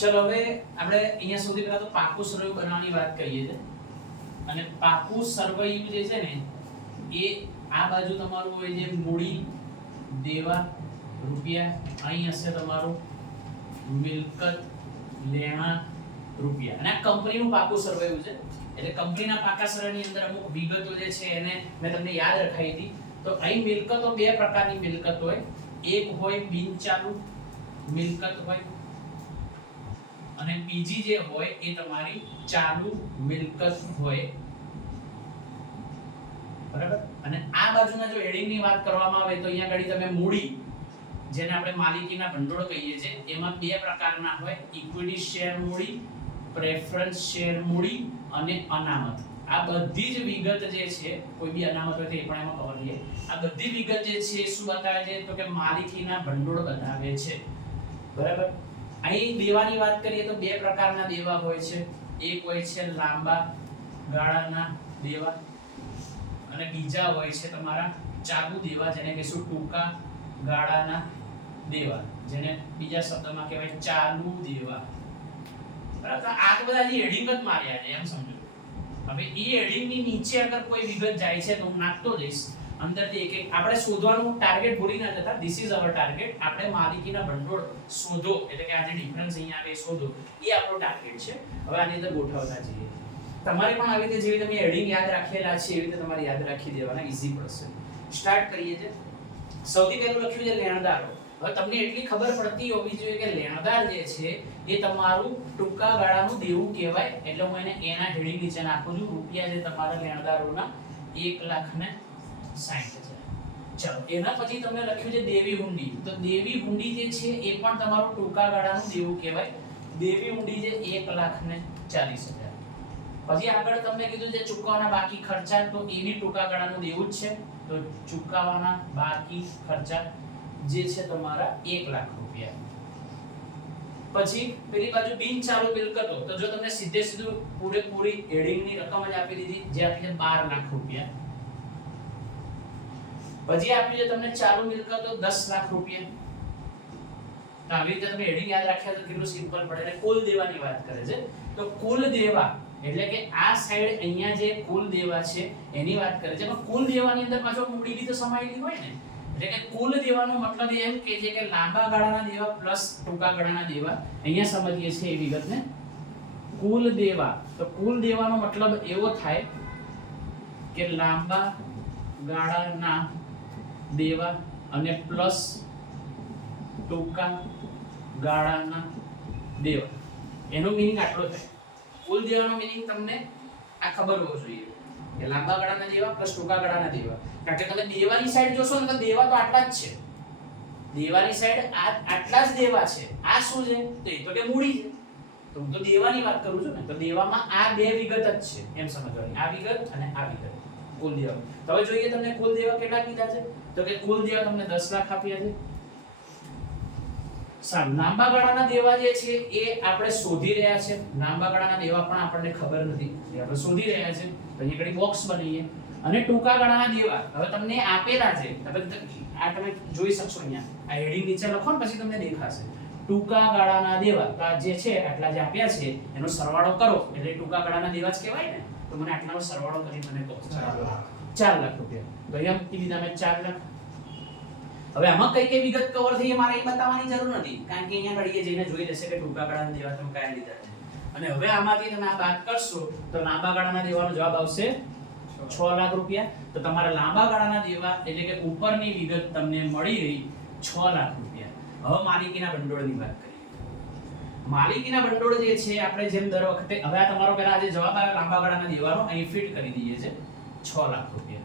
ચલો હવે આપણે અહીંયા સુધી પહેલા તો પાકું સરવૈયું બનાવવાની વાત કરીએ છે અને પાકું સરવૈયું જે છે ને એ આ બાજુ તમારું હોય જે મૂડી દેવા રૂપિયા, અહીં હશે તમારું મિલકત લેણા રૂપિયા, અને આ કંપનીનું પાકું સરવૈયું છે. એટલે કંપનીના પાકા સરવૈયાની અંદર અમુક વિગતો જે છે એને મેં તમને યાદ રખાવી હતી. તો અહીં મિલકતો બે પ્રકારની મિલકત હોય. એક હોય બિનચાલુ મિલકત હોય અને બીજી જે હોય એ તમારી ચાલુ મિલકત હોય. બરાબર. અને આ બાજુના જો હેડિંગની વાત કરવામાં આવે તો અહીંયા આગળ તમે મૂડી, જેને આપણે માલિકીના ભંડોળ કહીએ છીએ, એમાં બે પ્રકારના હોય: ઇક્વિટી શેર મૂડી, પ્રેફરન્સ શેર મૂડી અને અનામત. આ બધી જ વિગત જે છે, કોઈ બી અનામત હોય તો એ પણ એમાં કવર કરીએ. આ બધી વિગત જે છે શું બતાવે છે? તો કે માલિકીના ભંડોળ બતાવે છે. બરાબર. અહીં દેવાની વાત કરીએ તો બે પ્રકારના દેવા હોય છે. એક હોય છે લાંબા ગાળાના દેવા અને બીજા હોય છે તમારા ચાલુ દેવા, જેને કહીશું ટૂંકા ગાળાના દેવા, જેને બીજા શબ્દમાં કહેવાય ચાલુ દેવા. બરાબર. આ તો બધા હેડિંગ જ માર્યા છે, એમ સમજો. હવે એ હેડિંગની નીચે અગર કોઈ વિગત જાય છે તો હું નાખતો જઈશ અંદરથી એક એક. આપણે શોધવાનું ટાર્ગેટ ભૂલી ના જતા. This is our target. આપણે માલિકીના ભંડોળ શોધો, એટલે કે આ જે ડિફરન્સ અહીંયા આવે શોધો, એ આપણો ટાર્ગેટ છે. હવે આની અંદર ગોઠવતા જઈએ. તમારે પણ આવી રીતે જેવી તમે હેડિંગ યાદ રાખેલા છે એવી રીતે તમારે યાદ રાખી દેવાના, ઈઝી પડશે. સ્ટાર્ટ કરીએ છે. સૌથી પહેલું લખ્યું છે લેણદારો. હવે તમને એટલી ખબર પડતી હોવી જોઈએ કે લેણદાર જે છે એ તમારું ટૂંકા ગાળાનું દેવું કહેવાય. એટલે હું એને એના હેડિંગ નીચે નાખું છું. રૂપિયા જે તમારા લેણદારોના 1,60,000. ચલો, એના પછી તમને લખ્યું છે દેવી હુંડી. તો દેવી હુંડી જે છે એ પણ તમારું ટૂંકા ગાળાનું દેવું કહેવાય. દેવી હુંડી જે 1,40,000. પછી આગળ તમને કીધું છે ચૂકવવાના બાકી ખર્ચા. તો એ બી ટૂંકા ગાળાનું દેવું જ છે. તો ચૂકવવાના બાકી ખર્ચા જે છે તમારા 1,00,000 રૂપિયા. પછી પેલી બાજુ બિનચાલુ મિલકતો. તો જો તમને સીધે સીધું પૂરેપૂરી હેડિંગની રકમ જ આપી દીધી, જે આપી છે 12,00,000 રૂપિયા. પછી આપ્યું છે તમને ચાલુ મિલકતો 10,00,000 રૂપિયા. તો આવી રીતે તમે હેડિંગ યાદ રાખ્યા તો કેટલું સિમ્પલ પડે. એટલે કુલ દેવાની વાત કરે છે. તો કુલ દેવા એટલે કે આ સાઈડ અહીંયા જે કુલ દેવા છે એની વાત કરે છે. પણ કુલ દેવાની અંદર પાછો મૂડી બી તો સમાયેલી હોય ને. એટલે કે કુલ દેવાનો મતલબ એમ કે છે કે લાંબા ગાળાના દેવા પ્લસ ટૂંકા ગાળાના દેવા. અહીંયા સમજીએ છીએ એ વિગતને. કુલ દેવા, તો કુલ દેવાનો મતલબ એવો થાય કે લાંબા ગાળાના દેવા અને પ્લસ ટૂંકા ગાળાના દેવા. એનો મીનિંગ આટલો થાય. કુલ દેવાનો મીનિંગ તમને આ ખબર હોવો જોઈએ કે લાંબા ગાળાના દેવા પ્લસ ટૂંકા ગાળાના દેવા. કારણ કે તમે દેવાની સાઈડ જોશો ને તો દેવા તો આટલા જ છે. દેવાની સાઈડ આટલા જ દેવા છે. આ શું છે? તો એ તો કે મૂડી છે. તો હું તો દેવાની વાત કરું છું ને. તો દેવામાં આ બે વિગત જ છે, એમ સમજવાની. આ વિગત અને આ વિગત કુલ દેવા. તો હવે જોઈએ તમને કુલ દેવા કેટલા કીધા છે. તો કે કુલ દેવા તમને 10,00,000 આપ્યા છે. લાંબા ગાળાના દેવા જે છે એ આપણે શોધી રહ્યા છે. લાંબા ગાળાના દેવા પણ આપણને ખબર નથી, એ આપણે શોધી રહ્યા છે. તો અહીંયા ઘડી બોક્સ બનાવીએ. અને ટૂંકા ગાળાના દેવા હવે તમને આપેલા છે. આ તમે જોઈ શકશો અહીંયા. આ હેડિંગ નીચે લખો ને પછી તમને દેખાશે. ટૂંકા ગાળાના દેવા તો આ જે છે આટલા જે આપ્યા છે એનો સરવાળો કરો એટલે ટૂંકા ગાળાના દેવા જ કહેવાય ને. તો મને આટલાનો સરવાળો કરી મને કહો. 4,00,000 રૂપિયા. તો અહીંયા મૂકી દીધા મેં 4,00,000. હવે આમાં કઈ કઈ વિગત કવર થઈ એ મારે એ બતાવવાની જરૂર નથી, કારણ કે અહીંયા ઘડીએ જઈને જોઈ લેશે કે ટૂંકા ગાળાના દેવા તમે કયા લીધા છે. અને હવે આમાંથી તમે આ બાદ કરશો તો લાંબા ગાળાના દેવાનો જવાબ આવશે 6,00,000 રૂપિયા. તો તમારા લાંબા ગાળાના દેવા એટલે કે ઉપરની વિગત તમને મળી રહી 6,00,000 રૂપિયા. હવે માલિકીના ભંડોળની વાત કરીએ. માલિકીના ભંડોળ જે છે આપણે જેમ દર વખતે, હવે આ તમારો પહેલા જે જવાબ આવે લાંબા ગાળાના દેવાનો અહીં ફિટ કરી દઈએ છે 6,00,000 રૂપિયા.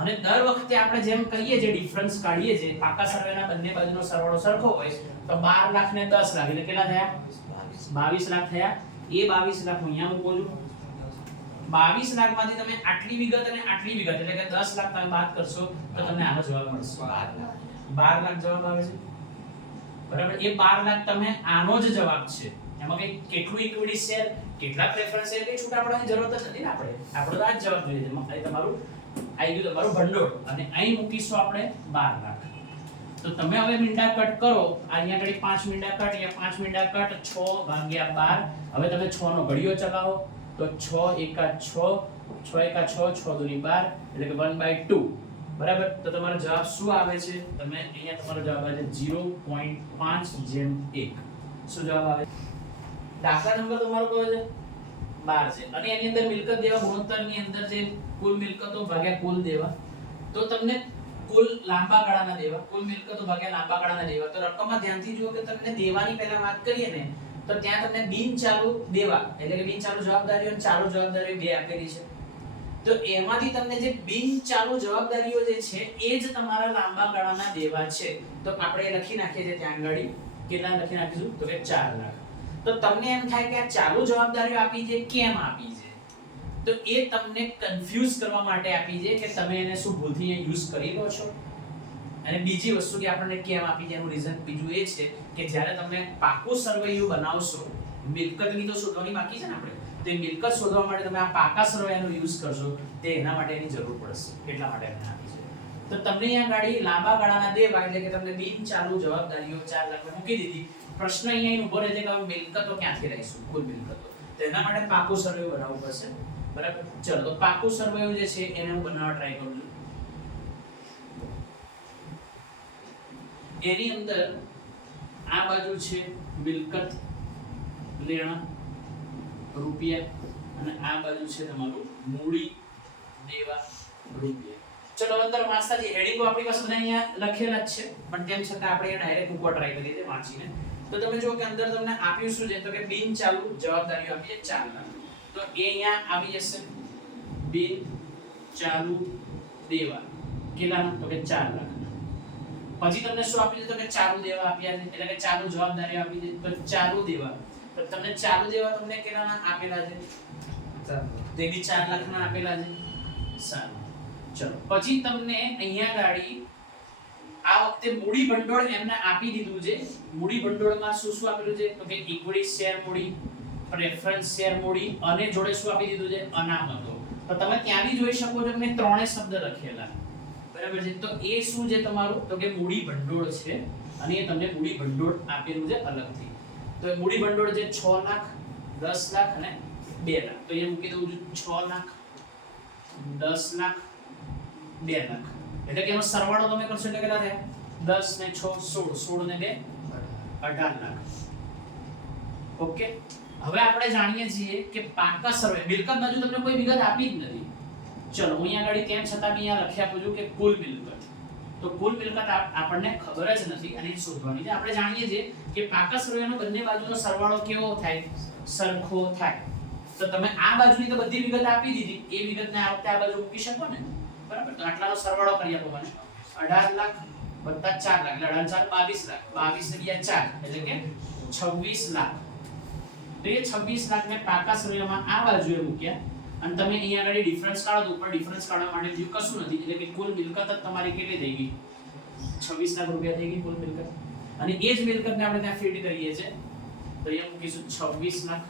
અને દર વખતે આપણે જેમ કરીએ જે ડિફરન્સ કાઢીએ છે પાકા સરવેના બંને બાજુનો સરવાળો સરખો હોય તો 12,00,000 ને 10,00,000 એટલે કેટલા થયા? 22,00,000 થયા. એ 22,00,000 હું અહીંયા મૂકું છું. 22,00,000 માંથી તમે આટલી વિગત અને આટલી વિગત એટલે કે 10,00,000 તમે બાદ કરશો તો તમને આનો જવાબ મળશે 12,00,000 જવાબ આવે છે. બરાબર. એ 12,00,000 તમે આનો જ જવાબ છે. એમાં કઈ કેટલું ઇક્વિટી શેર, કેટલા પ્રેફરન્સ શેર કઈ છૂટા પડવાની જરૂર જ નથી ને. આપણે તો આ જ જવાબ જોઈએ છે. તમારું આવી ગયું તમારું ભંડોળ અને અહીં મૂકીશું આપણે 12,00,000. તો તમે હવે મીંડા કટ કરો, અહીંયા આગળ 5 મીંડા કટ, અહીંયા 5 મીંડા કટ, 6 ભાગ્યા 12. હવે તમે 6 નો ઘડિયો ચલાવો તો 6 એકા 6, 6 એકા 6, 6 દુની 12, એટલે કે 1/2. બરાબર. તો તમારો જવાબ શું આવે છે? તમે અહીંયા તમારો જવાબ આવે છે 0.5/1. શું જવાબ આવે? દાખલા નંબર તમારો કયો છે? 12 છે. અને એની અંદર મિલકત દેવા ગુણોત્તરની અંદર જે કુલ મિલકતો ભાગ્યા કુલ દેવા, તો તમને કુલ લાંબા ગાળાના દેવા, કુલ મિલકતો ભાગ્યા લાંબા ગાળાના દેવા. તો રકમમાં ધ્યાનથી જુઓ કે તમને દેવાની પહેલા વાત કરીએ ને, તો ત્યાં તમને બિન ચાલુ દેવા એટલે કે બિન ચાલુ જવાબદારીઓ અને ચાલુ જવાબદારીઓ બે આપેલી છે. તો એમાંથી તમને જે બિન ચાલુ જવાબદારીઓ જે છે એ જ તમારા લાંબા ગાળાના દેવા છે. તો આપણે લખી નાખીએ છીએ ત્યાં આગળ. કેટલા લખી નાખીશું? તો કે 4 લાખ. તો તમને એમ થાય કે આ ચાલુ જવાબદારીઓ આપી છે, કેમ આપી છે? તો એ તમને કન્ફ્યુઝ કરવા માટે આપી છે કે તમે એને શું ભૂલથી યુઝ કરી લો છો. અને બીજી વસ્તુ કે આપણને કેમ આપી છે એનું રીઝન બીજું એ છે કે જ્યારે તમે પાકું સરવૈયું બનાવશો, મિલકતની તો શોધવાની બાકી છે ને આપણે, તો એ મિલકત શોધવા માટે તમે આ પાકા સરવૈયાનો યુઝ કરશો, તે એના માટે એની જરૂર પડશે, એટલા માટે એને આપી છે. તો તમને અહીંયા ગાડી લાંબા ગાળાના દેવા એટલે કે તમને બિન ચાલુ જવાબદારીઓ 4 લાખ મૂકી દીધી. પ્રશ્ન અહીંયા ઉભો રહે છે કે મિલકતો ક્યાંથી લઈશું, કુલ મિલકતો. તો એના માટે પાકું સરવૈયું બનાવવું પડશે. બરાબર. ચલો તો પાકું સરવૈયું જે છે એને હું બનાવવા ટ્રાય કરું છું. એની અંદર આ બાજુ છે મિલકત લેણા રૂપિયા, અને આ બાજુ છે તમારું મૂડી દેવા રૂપિયા. ચલો અંદર વાંચતાથી હેડિંગો આપણી પાસે બધા અહીંયા લખેલા જ છે, પણ તેમ છતાં આપણે ડાયરેક્ટ મૂકવા ટ્રાય કરીએ છીએ વાંચીને. તો તમે જુઓ કે અંદર તમને આપ્યું શું છે? તો કે બિન ચાલુ જવાબદારીઓ આપી છે 4 લાખ. તો એ અહીંયા આવી જશે બિન ચાલુ દેવા. કેટલાના? તો કે 4 લાખ. પછી તમને શું આપી છે? તો કે ચાલુ દેવા આપ્યા છે, એટલે કે ચાલુ જવાબદારીઓ આપી છે. તો ચાલુ દેવા, તો તમને ચાલુ દેવા તમને કેટલાના આપેલા છે? 4. તે બી 4 લાખના આપેલા છે. સારું. ચલો પછી તમને અહીંયા ગાડી આ વખતે મૂડી ભંડોળ એમને આપી દીધું છે. મૂડી ભંડોળમાં શું શું આપેલું છે? તો કે ઇક્વિટી શેર મૂડી, પ્રેફરન્સ શેર મૂડી, અને જોડે શું આપી દીધું છે? અનામતો. તો તમે ત્યાં બી જોઈ શકો છો મેં ત્રણે શબ્દ લખેલા. બરાબર છે. તો એ શું છે તમારું? તો કે મૂડી ભંડોળ છે, અને એ તમને મૂડી ભંડોળ આપેલું છે અલગથી. તો એ મૂડી ભંડોળ છે 6 લાખ, 10 લાખ અને 2 લાખ. તો એ મૂકી દઉં છું 6 લાખ, 10 લાખ, 2 લાખ. એટલે કે એનો સરવાળો તમે કરશો એટલે કેટલા થાય? 10 ને 6 16, 16 ને 2 18 લાખ. ઓકે. હવે આપણે જાણીએ છીએ કે પાકા સરવે મિલકત બાજુ તમને કોઈ વિગત આપી જ નથી. ચલો હું અહીંયા આગળ તેમ છતાં બી અહીંયા લખી આપું છું કે કુલ મિલકત. તો કુલ મિલકત આપણને ખબર જ નથી અને શોધવાની છે. આપણે જાણીએ છીએ કે પાકા સરવૈયાનો બંને બાજુનો સરવાળો કેવો થાય? સરખો થાય. તો તમે આ બાજુની તો બધી વિગત આપી દીધી, એ વિગતને આ વખતે આ બાજુ મૂકી શકો ને. બરાબર. તો આટલાનો સરવાળો કરી આપો મને. 18 લાખ વત્તા 4 લાખ એટલે 18 22 લાખ. 22 ને 4 એટલે કે 26 લાખ. તો એ 26 લાખ ને પાકા સરવૈયામાં આ બાજુએ મૂક્યા, અને તમે અહીંયા આગળ ડિફરન્સ કાઢો તો ઉપર ડિફરન્સ કાઢવા માટે બીજું કશું નથી, એટલે કે કુલ મિલકત જ તમારી કેટલી થઈ ગઈ? 26 લાખ રૂપિયા થઈ ગઈ કુલ મિલકત. અને એ જ મિલકતને આપણે ત્યાં ફીડ કરીએ છીએ, તો અહીંયા મૂકીશું 26 લાખ.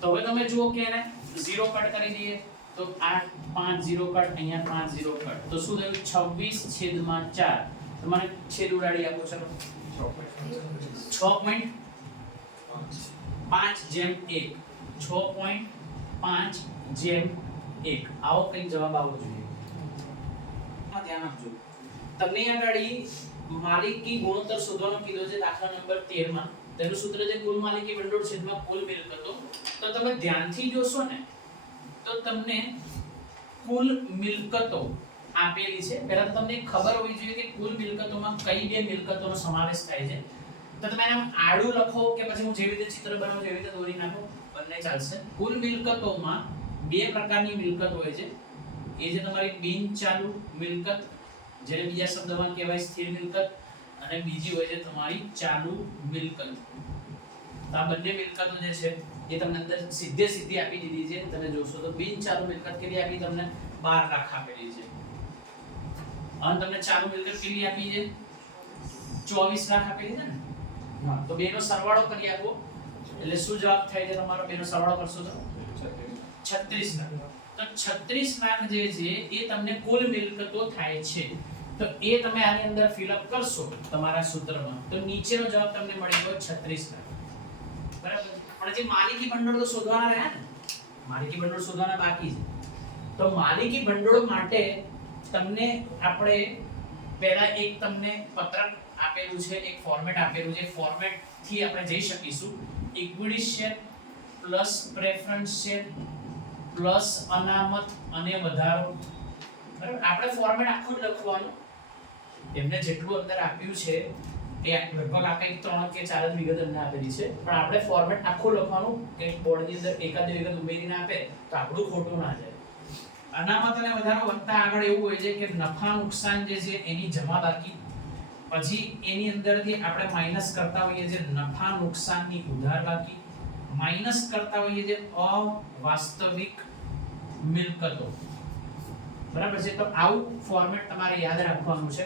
તો હવે તમે જુઓ કે એને 0 કટ કરી દઈએ તો આ 5 0 કટ, અહીંયા 5 0 કટ. તો શું થયું? 26/4. તો મને છેદ ઉડાડી આપો ચલો. 6.5/1. 6.5/1. આવો કઈ જવાબ આવવો જોઈએ. ધ્યાન આપજો. તમને અહીંયા ગાડી માલિકી ગુણોત્તર શોધવાનો કીધો છે દાખલા નંબર 13 માં. તેનું સૂત્ર છે કુલ માલિકી ભંડોળ છેદમાં કુલ મિલકતો. તો તમે ધ્યાનથી જોશો ને તો તમને કુલ મિલકતો આપેલી છે. પહેલા તો તમને ખબર હોવી જોઈએ કે કુલ મિલકતોમાં કઈ બે મિલકતોનો સમાવેશ થાય છે. તો તમે એને આડું લખો કે પછી હું જેવી રીતે ચિત્ર બનાવું જેવી રીતે દોરી નાખો, બંને ચાલશે. કુલ મિલકતોમાં બે પ્રકારની મિલકત હોય છે. એ જે તમારી બિન ચાલુ મિલકત, જેને બીજા શબ્દમાં કહેવાય સ્થિર મિલકત, અને બીજી હોય છે તમારી ચાલુ મિલકત. તો આ બંને મિલકતો જે છે એ તમને અંદર સીધી આપી દીધી છે. તમે જોશો તો બિન ચાલુ મિલકત કેટલી આપી? તમને 12 લાખ આપેલી છે. અને તમને ચાલુ મિલકત કેટલી આપી છે? 24 લાખ આપેલી છે ને. હા, તો બેનો સરવાળો કરી આપો એટલે શું જવાબ થાય છે તમારો? બેનો સરવાળો કરશો તો 36 લાખ. તો 36 લાખ જે છે એ તમને કુલ મિલકતો થાય છે. તો એ તમે આની અંદર ફિલઅપ કરશો તમારા સૂત્રમાં તો નીચેનો જવાબ તમને મળી ગયો 36 લાખ. બરાબર. પણ જે માલિકી ભંડોળ તો શોધવાના રહ્યા ને, માલિકી ભંડોળ શોધવાના બાકી છે. તો માલિકી ભંડોળ માટે તમને આપણે પહેલા એક તમને પત્રક આપેલું છે, એક ફોર્મેટ આપેલું છે. ફોર્મેટ થી આપણે જઈ શકીશું equity share plus preference share plus અનામત અને વધારો. બરાબર. આપણે ફોર્મેટ આખું જ લખવાનું. એમને જેટલું અંદર આપ્યું છે એ લગભગ આ કંઈક 3 કે 4 જ વિગત અમને આપેલી છે, પણ આપણે ફોર્મેટ આખું લખવાનું. કંઈક બોર્ડની અંદર એકાદ વિગત ઉમેરીને આપે તો આપણું ખોટું ના જાય. અનામત અને વધારો વધતા આગળ એવું હોય છે કે નફા નુકસાન જે છે એની જમા બાકી, પછી એની અંદરથી આપણે માઈનસ કરતા હોઈએ છે નફા નુકસાનની ઉધાર બાકી, માઈનસ કરતા હોઈએ છે અવાસ્તવિક મિલકતો. બરાબર છે. તો આવું ફોર્મેટ તમારે યાદ રાખવાનું છે.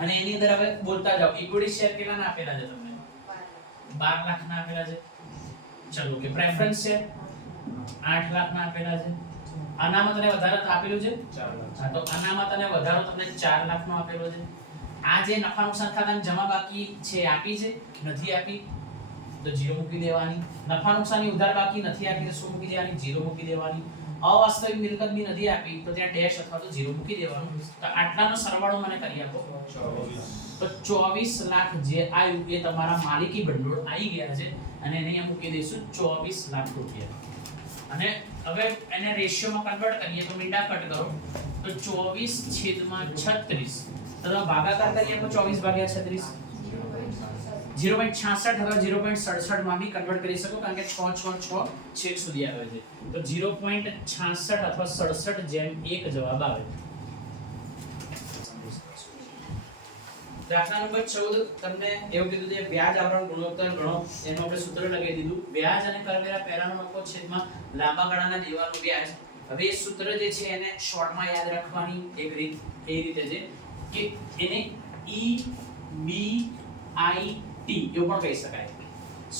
અને એની અંદર હવે બોલતા જાઓ. ઇક્વિટી શેર કેટલાના આપેલા છે તમને? 12 લાખના આપેલા છે. ચલો કે પ્રેફરન્સ શેર 8 લાખના આપેલા છે. અનામત અને વધારો તો આપેલું છે 4 લાખ. હા, તો અનામત અને વધારો તમને 4 લાખનો આપેલો છે. આ જે નફા નુકસાન ખાતાની જમા બાકી છે આપી છે? નથી આપી, તો 0 મૂકી દેવાની. નફા નુકસાનની ઉધાર બાકી નથી આપી, તો શું મૂકી દેવાની? 0 મૂકી દેવાની. અવાસ્તવિક મિલકત બી નથી આપી, તો ત્યાં ડેશ અથવા તો 0 મૂકી દેવાનું. તો આટલાનો સરવાળો મને કરી આપો. 24. તો 24 લાખ જે આવ્યું એ તમારા માલિકી ભંડોળ આવી ગયા છે અને એને અહીંયા મૂકી દઈશું 24 લાખ રૂપિયા. અને હવે એને રેશિયોમાં કન્વર્ટ કરીએ તો મીંડા કટ કરો તો 24/36. તો ભાગાકાર કરીએ તો 24 ભાગ્યા 36 0.66 અથવા 0.67 માં બી કન્વર્ટ કરી શકો, કારણ કે 6 6 6 છેક સુધી આવે છે. તો 0.66 અથવા 67/1 જવાબ આવે. દાખલા નંબર 14 તમને એવું કીધું છે વ્યાજ આવરણ ગુણોત્તર ગણો. એનું આપણે સૂત્ર લગાવી દીધું. વ્યાજ અને કરવેરા પહેલાનો નફો છેદમાં લાંબા ગાળાના દેવાનું વ્યાજ. હવે એ સૂત્ર જે છે એને શોર્ટમાં યાદ રાખવાની એક રીત એ રીતે છે કે એને EBIT એવું પણ કહી શકાય.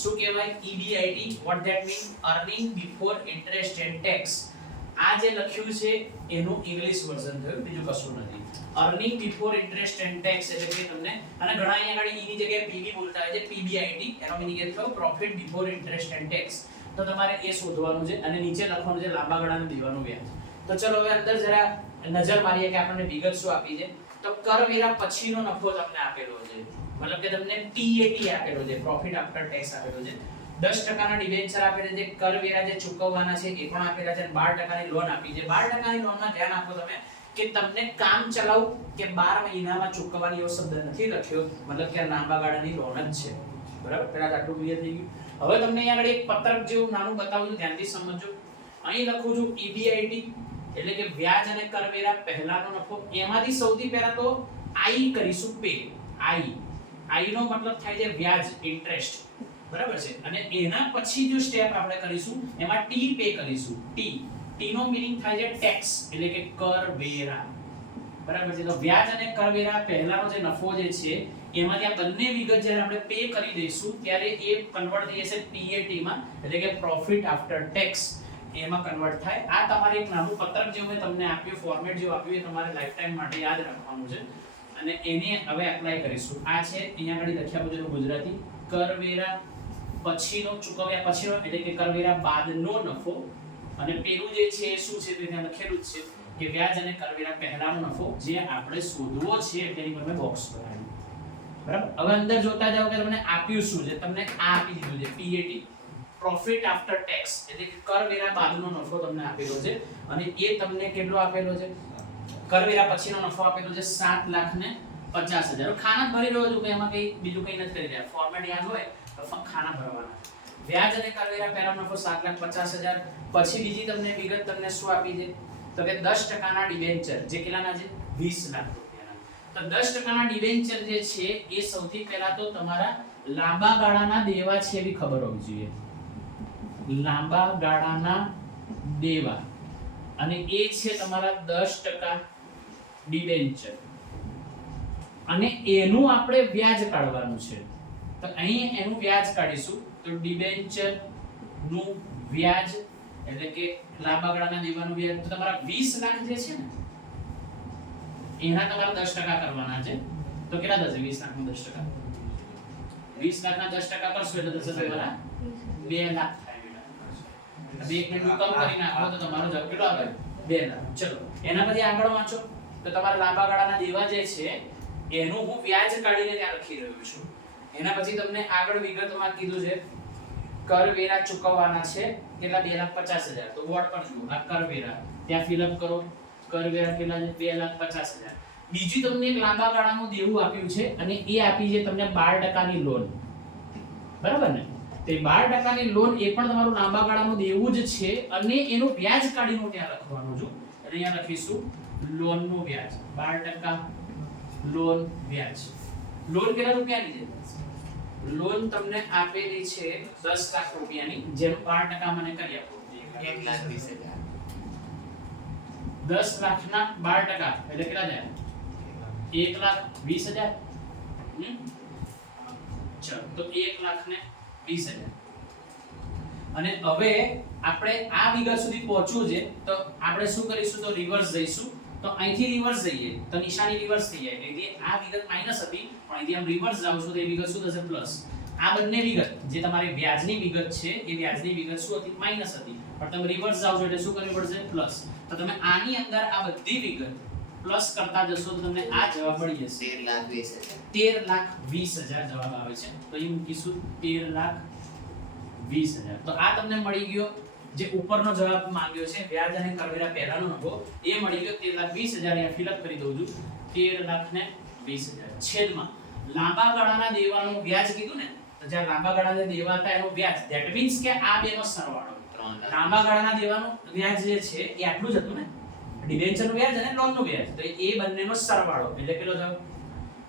શું કહેવાય EBIT? what that mean? earning before interest and tax. આ જે લખ્યું છે એનું ઇંગ્લિશ વર્ઝન થયું, બીજું કશું નથી. earning before interest and tax એટલે કે તમને અને ઘણા અહીંયા આગળ ની જગ્યાએ PB બોલતા હોય છે, PBIT એનો મીનિંગ એ થયો profit before interest and tax. તો તમારે એ શોધવાનું છે અને નીચે લખવાનું છે લાંબા ગાળાના દેવાનું વ્યાજ. તો ચલો હવે અંદર જરા નજર મારીએ કે આપણને વિગત શું આપી છે. તો કરવેરા પછીનો નફો તમને આપેલો છે, મતલબ કે તમને PAT આપેલો છે, પ્રોફિટ આફ્ટર ટેક્સ આપેલો છે. 10% ડિબેન્ચર આપેલા છે, કરવેરા જે ચૂકવવાના છે એ પણ આપેલા છે, 12% લોન આપી છે. 12% લોનમાં ધ્યાન આપો તમે કે તમને કામ ચલાઉ કે 12 મહિનામાં ચૂકવવાની એવો શબ્દ નથી લખ્યો, મતલબ કે લાંબા ગાળાની લોન જ છે. બરાબર. પહેલા આટલું ક્લિયર થઈ ગયું. હવે તમને અહીંયા આગળ એક પત્રક જેવું નાનું બતાવું છું, ધ્યાનથી સમજો. અહીં લખું છું EBIT એટલે કે વ્યાજ અને કરવેરા પહેલાનો નફો. એમાંથી સૌથી પહેલા તો I કરીશું પે. I નો મતલબ થાય છે વ્યાજ, ઇન્ટરેસ્ટ. બરાબર છે. અને એના પછી જો સ્ટેપ આપણે કરીશું એમાં T પે કરીશું. T નો મીનિંગ થાય છે ટેક્સ એટલે કે કરવેરા. બરાબર છે. તો વ્યાજ અને કરવેરા પહેલાનો જે નફો જે છે એમાંથી આ બંને વિગત જ્યારે આપણે પે કરી દઈશું ત્યારે એ કન્વર્ટ થઈ જશે PAT માં એટલે કે પ્રોફિટ આફ્ટર ટેક્સ એમાં કન્વર્ટ થાય. આ તમારે એક નાનું પત્રક જેવું મેં તમને આપ્યું, ફોર્મેટ જેવું આપ્યું, એ તમારે લાઈફ ટાઈમ માટે યાદ રાખવાનું છે અને એને હવે એપ્લાય કરીશું. આ છે અહીંયા આગળ લખ્યા મુજબ ગુજરાતી કરવેરા પછીનો, ચૂકવ્યા પછીનો એટલે કે કરવેરા બાદનો નફો. અને પેલું જે છે એ શું છે તો ત્યાં લખેલું જ છે કે વ્યાજ અને કરવેરા પહેલાનો નફો જે આપણે શોધવો છે એટલે એની પર મેં બોક્સ બનાવ્યું. બરાબર. હવે અંદર જોતા જાઓ કે તમને આપ્યું શું છે. તમને આ આપી દીધું છે PAT, પ્રોફિટ આફ્ટર ટેક્સ એટલે કે કરવેરા બાદનો નફો તમને આપેલો છે અને એ તમને કેટલો આપેલો છે? કરવેરા પછીનો નફો આપેલો છે 7,50,000. ખાના ભરી રહ્યો છું કે એમાં કઈ બીજું કઈ નથી કરી રહ્યા, ફોર્મેટ યાદ હોય તો ફક્ત ખાના ભરવાના. વ્યાજ અને કરવેરા પહેલાનો નફો 7,50,000. પછી બીજી તમને વિગત તમને શું આપી છે તો કે 10% ડિબેન્ચર જે કેટલાના છે 20 લાખ રૂપિયાના. તો 10% ડિબેન્ચર જે છે એ સૌથી પહેલા તો તમારા લાંબા ગાળાના દેવા છે એવી ખબર હોવી જોઈએ. લાંબા ગાળાના દેવા અને એ છે તમારા 10% ડિબેન્ચર અને એનું આપણે વ્યાજ કાઢવાનું છે. તો અહીં એનું વ્યાજ કાઢીશું. તો ડિબેન્ચર નું વ્યાજ એટલે કે લાંબા ગાળાના દેવાનું વ્યાજ તો તમારા 20 લાખ જે છે ને એના તમારે 10% કરવાના છે. તો કેટલા થશે 20 લાખનું 10%? 20 લાખના 10% કરશો એટલે થશે તમારા 2 લાખ થાય બેટા. બે એક મિનિટ કમ કરી નાખો તો તમારો જવાબ કેટલો આવે? 2 લાખ. ચલો એના પછી આગળ વાંચો તો તમારા લાંબા ગાળાના દેવા જે છે એનું હું વ્યાજ કાઢીને ત્યાં લખી રહ્યો છું. એના પછી તમને આગળ વિગતમાં કીધું છે કરવેરા ચૂકવવાના છે કેટલા? 2,50,000. તો બોર્ડ પર જુઓ આ કરવેરા ત્યાં ફિલઅપ કરો. કરવેરા કેટલા છે? 2,50,000. બીજી તમને એક લાંબા ગાળાનું દેવું આપ્યું છે અને એ આપી છે તમને 12% લોન. બરાબર ને? તે 12% લોન એ પણ તમારું લાંબા ગાળાનું દેવું જ છે અને એનું વ્યાજ કાઢીને ત્યાં લખવાનું છું. અને અહીંયા લખીશું લોન નું વ્યાજ 12% લોન વ્યાજ. લોન કેટલા રૂપિયાની છે? લોન તમને આપેલી છે 10 લાખ રૂપિયાની જેનું 12% મને કરી આપો. 1,20,000. 10 લાખના 12% એટલે કેટલા થાય? 1,20,000. ચલો તો 1,20,000. અને હવે આપણે આ વિગત સુધી પહોંચવું છે તો આપણે શું કરીશું? તો રિવર્સ જઈશું. તો અહીંથી રિવર્સ જઈએ તો નિશાની રિવર્સ થઈ જાય. એટલે આ વિગત માઈનસ હતી પણ અહીંથી આમ રિવર્સ જાવ છો તો એ વિગત શું થશે? પ્લસ. આ બંને વિગત જે તમારી વ્યાજની વિગત છે એ વ્યાજની વિગત શું હતી? માઈનસ હતી. પણ તમે રિવર્સ જાવ છો એટલે શું કરવું પડશે? પ્લસ. તો તમે આની અંદર આ બધી વિગત પ્લસ કરતા જશો તો તમને આ જવાબ મળી જશે 13,20,000. 13,20,000 જવાબ આવે છે. તો અહીં મૂકીશું 13,20,000. તો આ તમને મળી ગયો જે ઉપરનો જવાબ માંગ્યો છે વ્યાજ અને કરવેરા પહેલાનો નફો એ મળી ગયો 13,20,000. અહીંયા ફિલઅપ કરી દઉં છું 13,20,000 છેદમાં લાંબા ગાળાના દેવાનું વ્યાજ કીધું ને તો જ્યાં લાંબા ગાળાના દેવા હતા એનું વ્યાજ ધેટ મીન્સ કે આ બેનો સરવાળો. લાંબા ગાળાના દેવાનું વ્યાજ જે છે એ આટલું જ હતું ને ડિબેન્ચરનું વ્યાજ અને લોનનું વ્યાજ. તો એ બંનેનો સરવાળો એટલે કેટલો થયો?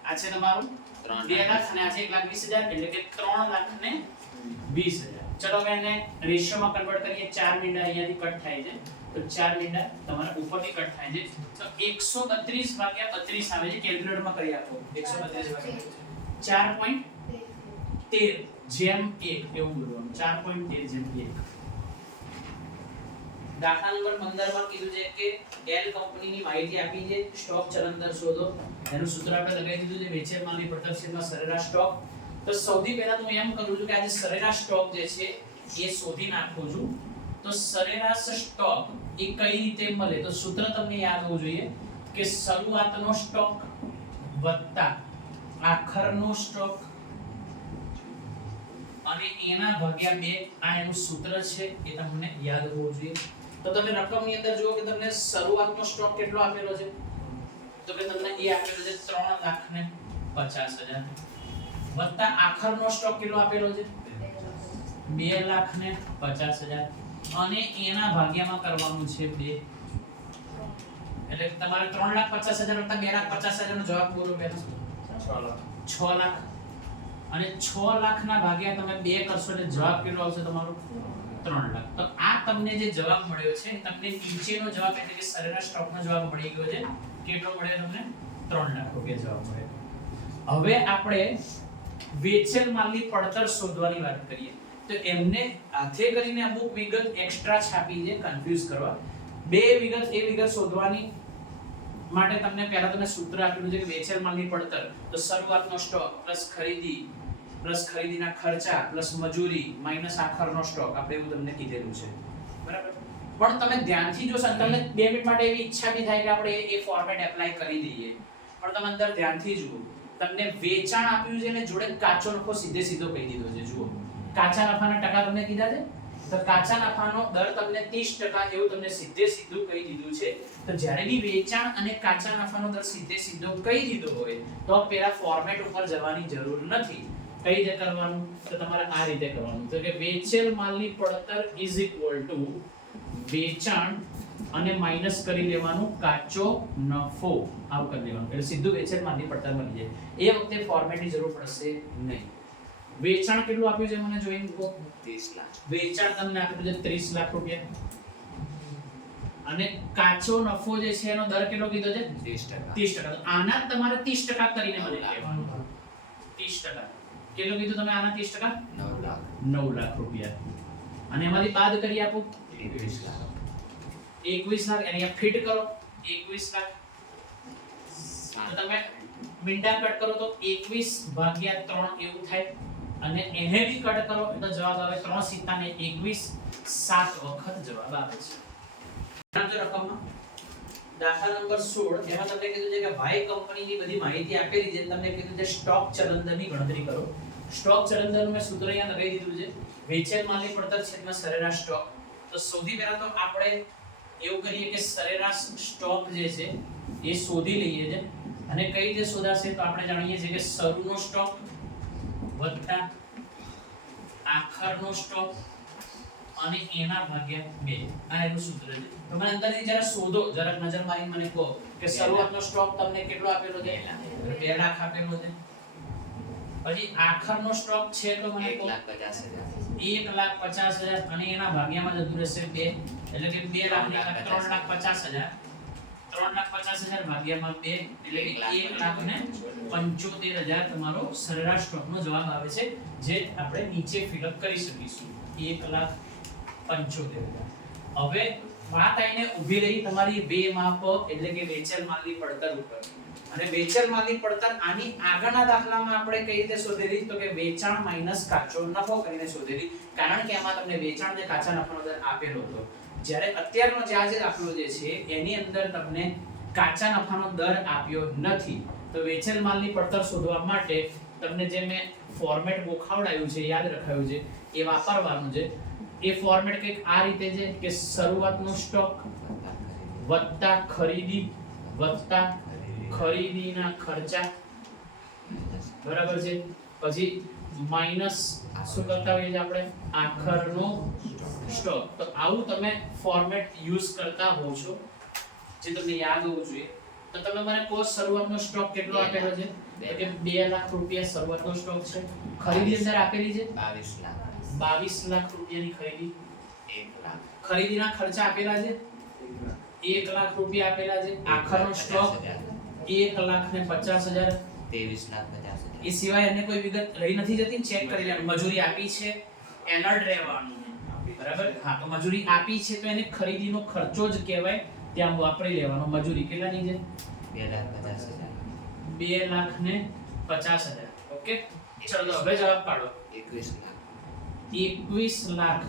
આ છે તમારું 2 લાખ અને આ છે 1,20,000 એટલે કે 3,20,000. ચલો હવે એને રેશિયોમાં કન્વર્ટ કરીએ. 4 મીંડા અહીંયાથી કટ થાય છે તો 4 મીંડા તમારા ઉપરથી કટ થાય છે તો 132 ભાગ્યા 32 આવે છે. કેલ્ક્યુલેટરમાં કરી આપો 132 ભાગ્યા 4.13 જેમ 1 એવું બોલવાનું. 4.13 જેમ 1. દાખલા નંબર 15 માં કીધું છે કે એલ કંપનીની માહિતી આપી છે સ્ટોક ચલણ દર શોધો. એનું સૂત્ર આપણે લગાવી દીધું છે વેચેલ માલની પડતર છેદમાં સરેરાશ સ્ટોક. તો સૌથી પહેલા હું એમ કરું છું કે આજે સરેરાશ સ્ટોક જે છે એ શોધી નાખું છું. તો સરેરાશ સ્ટોક એ કઈ રીતે મળે? તો સૂત્ર તમને યાદ હોવું જોઈએ કે શરૂઆતનો સ્ટોક વત્તા આખરનો સ્ટોક અને એના ભાગ્યા 2. આ એનું સૂત્ર છે એ તમને યાદ હોવું જોઈએ. તો તમે રકમની અંદર જુઓ કે તમને શરૂઆતનો સ્ટોક કેટલો આપેલો છે? તો કે તમને એ આપેલો છે 3,50,000 વત્તા આખરનો સ્ટોક કેટલો આપેલો છે? 2,50,000 અને એના ભાગ્યામાં કરવાનું છે 2. એટલે તમારે 3,50,000 વત્તા 2,50,000 નો જવાબ બોલો પહેલા. 6 લાખ. અને 6 લાખના ભાગ્યા તમે 2 કરશો એટલે જવાબ કેટલો આવશે તમારો? 3 લાખ. તો આ તમને જે જવાબ મળ્યો છે તમને નીચેનો જવાબ એટલે કે સરેરાશ સ્ટોકનો જવાબ મળી ગયો છે. કેટલો મળ્યો તમને? 3 લાખ રૂપિયા જવાબ મળ્યો. હવે આપણે વેચેલ માલની પડતર શોધવાની વાત કરીએ તો એમને હાથે કરીને અમુક વિગત એક્સ્ટ્રા છાપી છે કન્ફ્યુઝ કરવા. બે વિગત એ વિગત શોધવાની માટે તમને પહેલા તમને સૂત્ર આપેલું છે કે વેચેલ માલની પડતર તો શરૂઆતનો સ્ટોક પ્લસ ખરીદી પ્લસ ખરીદીના ખર્ચા પ્લસ મજૂરી માઈનસ આખરનો સ્ટોક આપણે એવું તમને કીધેલું છે. બરાબર? પણ તમે ધ્યાનથી જો તમને 2 મિનિટ માટે એવી ઈચ્છા બી થાય કે આપણે એ ફોર્મેટ એપ્લાય કરી દઈએ પણ તમે અંદર ધ્યાનથી જુઓ. તમને વેચાણ આપ્યું છે ને જોડે કાચો નફો સીધે સીધો કહી દીધો છે. જુઓ કાચા નફાના ટકા તમને કીધા છે તો કાચા નફાનો દર તમને 30% એવું તમને સીધે સીધું કહી દીધું છે. તો જ્યારે બી વેચાણ અને કાચા નફાનો દર સીધે સીધો કહી દીધો હોય તો પેલા ફોર્મેટ ઉપર જવાની જરૂર નથી. કઈ રીતે કરવાનું? તો તમારે આ રીતે કરવાનું. તો કે વેચેલ માલની પડતર ઇઝ ઇક્વલ ટુ વેચાણ અને માઈનસ કરી લેવાનું કાચો નફો. આવું કરી લેવાનું એટલે સીધું વેચેલ માલની પડતર મળી જાય. એ વખતે ફોર્મેટની જરૂર પડશે નહીં. વેચાણ કેટલું આપ્યું છે મને જોઈને કહો? 30 લાખ. વેચાણ તમને આપ્યું છે 30 લાખ રૂપિયા અને કાચો નફો જે છે એનો દર કેટલો કીધો છે? 30%. 30%. તો આના તમારે 30% કરીને મને લેવાનું. 30%. કેટલો કીધું તમે આના 30%? 9 લાખ. 9 લાખ રૂપિયા. અને એમાંથી બાદ કરી આપો 21 લાખ. 21 લાખ. એને અહીંયા ફિટ કરો 21 લાખ મીંડા કટ કરો તો 21 ભાગ્યા 3 એવું થાય અને એને બી કટ કરો એટલે જવાબ આવે 3 સિક્કા ને 21 7 વખત જવાબ આવે છે. સમજો રકમમાં દાખલા નંબર 16 એમાં તમને કીધું છે કે ભાઈ કંપનીની બધી માહિતી આપેલી છે. તમને કીધું છે સ્ટોક ચલનદરની ગણતરી કરો. સ્ટોક ચલનદરનું મેં સૂત્ર અહીંયા લગાવી દીધું છે. વેચેલ માલની પડતર છેદમાં સરેરાશ સ્ટોક. તો સૌથી પહેલા તો આપણે એવું કરીએ કે સરેરાશ સ્ટોક જે છે એ શોધી લઈએ છે અને કઈ રીતે શોધાશે તો આપણે જાણીએ છીએ કે શરૂનો સ્ટોક વત્તા આખરનો સ્ટોક અને એના ભાગ્યા 2 આ એનું સૂત્ર છે. તમે અંદરથી જરા શોધો, જરા નજર મારીને મને કહો કે શરૂઆતનો સ્ટોક તમને કેટલો આપેલો છે? 2 લાખ આપેલો છે. પછી આખરનો સ્ટોક છે તો મને કહો 1,50,000 અને એના ભાગ્યામાં જતું રહેશે 2 એટલે કે 2 લાખ ને 3,50,000 3,50,000 ભાગ્યામાં 2 એટલે કે 1,75,000 તમારો સરેરાશ સ્ટોકનો જવાબ આવે છે જે આપણે નીચે ફિલઅપ કરી શકીશું 1,75,000. હવે વાત આઈને ઊભી રહી તમારી બે માપ એટલે કે વેચેલ માલની પડતર ઉપર. અને વેચેલ માલની પડતર આની આગળના દાખલામાં આપણે કઈ રીતે શોધેલી તો કે વેચાણ માઈનસ કાચો નફો કરીને શોધેલી, કારણ કે આમાં તમને વેચાણ અને કાચા નફાનો દર આપેલો હતો. જ્યારે અત્યારનો જે આજે દાખલો જે છે એની અંદર તમને કાચા નફાનો દર આપ્યો નથી. તો વેચેલ માલની પડતર શોધવા માટે તમને જે મેં ફોર્મેટ ગોખાવડાયું છે, યાદ રખાયું છે, એ વાપરવાનું છે. એ ફોર્મેટ કંઈક આ રીતે છે કે શરૂઆતનો સ્ટોક વત્તા ખરીદી વત્તા ખરીદીના ખર્ચા, બરાબર છે. પછી માઈનસ શું કરતા હોઈએ છીએ આપણે? આખરનો સ્ટોક. તો આવું તમે ફોર્મેટ યુઝ કરતા હો છો જે તમને યાદ હોવું જોઈએ. તો તમે મને કહો શરૂઆતનો સ્ટોક કેટલો આપેલો છે? તો કે 2 લાખ રૂપિયા શરૂઆતનો સ્ટોક છે. ખરીદી અંદર આપેલી છે 22 લાખ રૂપિયાની ખરીદી. 1 લાખ ખરીદીના ખર્ચા આપેલા છે 1 લાખ રૂપિયા આપેલા છે. આખરનો સ્ટોક 1,50,000 23,50,000 એ સિવાય અન્ય કોઈ વિગત રહી નથી જતી. ચેક કરી લેવાનું. મજૂરી આપી છે, એલર્ટ રહેવાનું, બરાબર. હા, તો મજૂરી આપી છે તો એને ખરીદીનો ખર્ચો જ કહેવાય, ત્યાં વાપરી લેવાનો. મજૂરી કેટલાની છે? 2,50,000. ઓકે, ચલો હવે જવાબ પાડો. 21 લાખ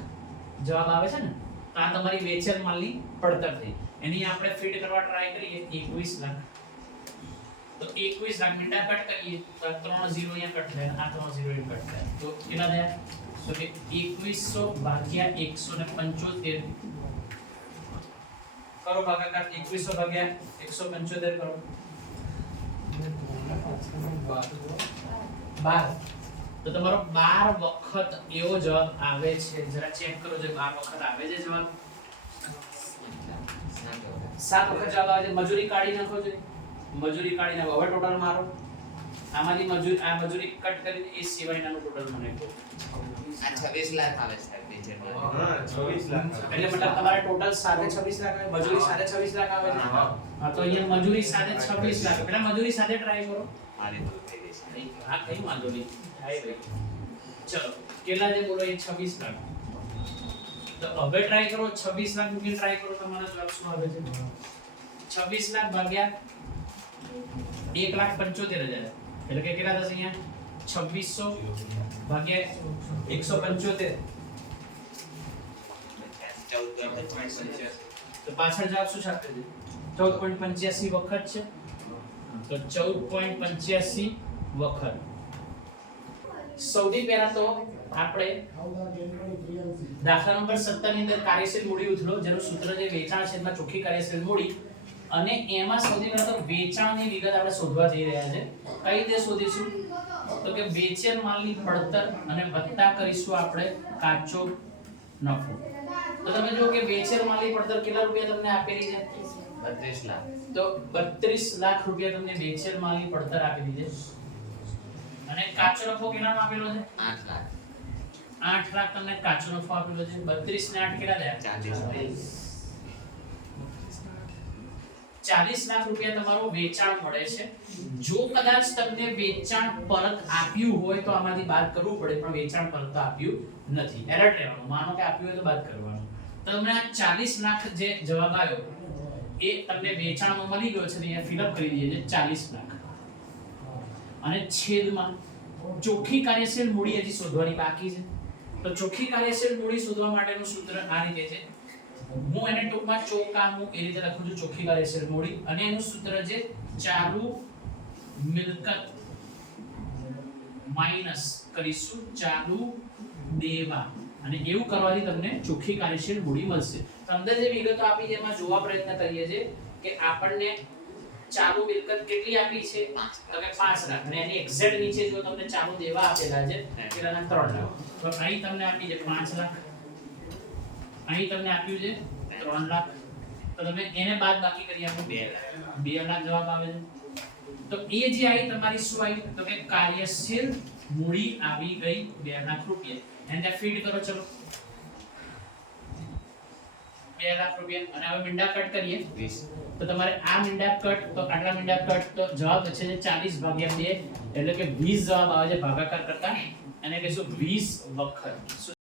જવાબ આવે છે ને? તો આ તમારી વેચેલ માલની પડતર થઈ. એની આપણે ફીડ કરવા ટ્રાય કરીએ. 21 લાખ તો 21 લાખ મીંડા કટ કરીએ તો 3 0 અહીંયા કટ થાય, આ 3 0 અહીં કટ થાય. તો કેટલા થયા? તો કે 2100 ભાગ્યા 175 કરો ભાગાકાર. 2100 ભાગ્યા 175 કરો 12. તો તમારો 12 વખત એવો જવાબ આવે છે. જરા ચેક કરો જે 12 વખત આવે છે જવાબ. 7 વખત જવાબ આવે છે. મજૂરી કાઢી નાખો છો. મજૂરી કાઢી નાખો. હવે ટોટલ મારો આમાંથી મજૂરી, આ મજૂરી કટ કરીને એ સિવાયનાનું ટોટલ મને કહો. આ 26 લાખ આવે સાહેબ વેચેલ માલ. હા 26 લાખ એટલે મતલબ તમારે ટોટલ સાથે 26 લાખ આવે, મજૂરી સાથે 26 લાખ આવે છે. હા, તો અહીંયા મજૂરી સાથે 26 લાખ. પેલા મજૂરી સાથે ટ્રાય કરો. મારી તો થઈ ગઈ છે. હા, કઈ વાંધો નહીં. આય ભાઈ. ચલો, કેટલા છે બોલો? એ 26 લાખ. તો હવે ટ્રાય કરો. 26 લાખ મૂકીને ટ્રાય કરો. તમારો જવાબ શું આવે છે? 26 લાખ ભાગ્યા 1,75,000 એટલે કે કેટલા થશે અહીંયા? 2600 ભાગ્યા 175. 14.85 તો પાછળ જવાબ શું છાપે છે? 14.85 વખત છે. તો 14.85 વખત. સૌથી પહેલા તો આપણે દાખલા નંબર 17 ની અંદર કાર્યશીલ મૂડી ઉથલો જેનું સૂત્ર છે વેચાણ છેદમાં ચોખ્ખી કાર્યશીલ મૂડી, અને એમાં સૌથી પહેલા તો વેચાણની વિગત આપણે શોધવા જઈ રહ્યા છે. કઈ રીતે શોધીશું? તો કે વેચેલ માલની પડતર અને વત્તા કરીશું આપણે કાચો નફો. તો તમે જો કે વેચેલ માલની પડતર કેટલા રૂપિયા તમને આપેલી છે? 32 લાખ. તો 32 લાખ રૂપિયા તમને વેચેલ માલની પડતર આપેલી છે. અને કાચો નફો કેટલાનો આપેલો છે? 8 લાખ. 8 લાખ તમને કાચો નફો આપેલો છે. 32 ને 8 કેટલા થયા? 40 લાખ રૂપિયા તમારું વેચાણ મળે છે. જો કદાચ તમને વેચાણ પરત આપ્યું હોય તો આમાંથી બાદ કરવું પડે, પણ વેચાણ પરત તો આપ્યું નથી. એરર રહેવાનું. માનો કે આપ્યું હોય તો બાદ કરવાનું. તો તમને આ 40 લાખ જે જવાબ આવ્યો એ તમને વેચાણમાં મળી ગયો છે. અહીંયા ફિલઅપ કરી દઈએ છે 40 લાખ. અને છેદમાં ચોખ્ખી કાર્યશીલ મૂડી હજી શોધવાની બાકી છે. તો ચોખ્ખી કાર્યશીલ મૂડી શોધવા માટેનું સૂત્ર આ રીતે છે. હું એને ટૂંકમાં ચોકામું એ રીતે લખું છું, ચોખ્ખી કાર્યશીલ મૂડી, અને એનું સૂત્ર છે ચાલુ મિલકત માઈનસ કરીશું ચાલુ દેવા, અને એવું કરવાથી તમને ચોખ્ખી કાર્યશીલ મૂડી મળશે. તો અંદર જે વિગતો આપી છે એમાં જોવા પ્રયત્ન કરીએ છીએ કે આપણને ચાલુ મિલકત કેટલી આપી છે, તો કે 5 લાખ, અને એની એક્ઝેક્ટ નીચે જો તમને ચાલુ દેવા આપેલા છે કેટલાના 3 લાખ. તો અહીં તમને આપી છે 5 લાખ, અહીં તમને આપ્યું છે 3 લાખ, તો તમે એને બાદ બાકી કરી આપો 2 લાખ. 2 લાખ જવાબ આવે છે. તો એ જે આવી તમારી શું આવી, તો કે કાર્યશીલ મૂડી આવી ગઈ 2 લાખ રૂપિયા. એને ત્યાં ફીડ કરો, ચલો 2 લાખ રૂપિયા. અને હવે મીંડા કટ કરીએ 20. તો તમારે આ મીંડા કટ, તો આટલા મીંડા કટ, તો જવાબ છે 40 ભાગ્યા 2 એટલે કે 20 જવાબ આવે છે ભાગાકાર કરતા, અને કહીશું 20 વખત.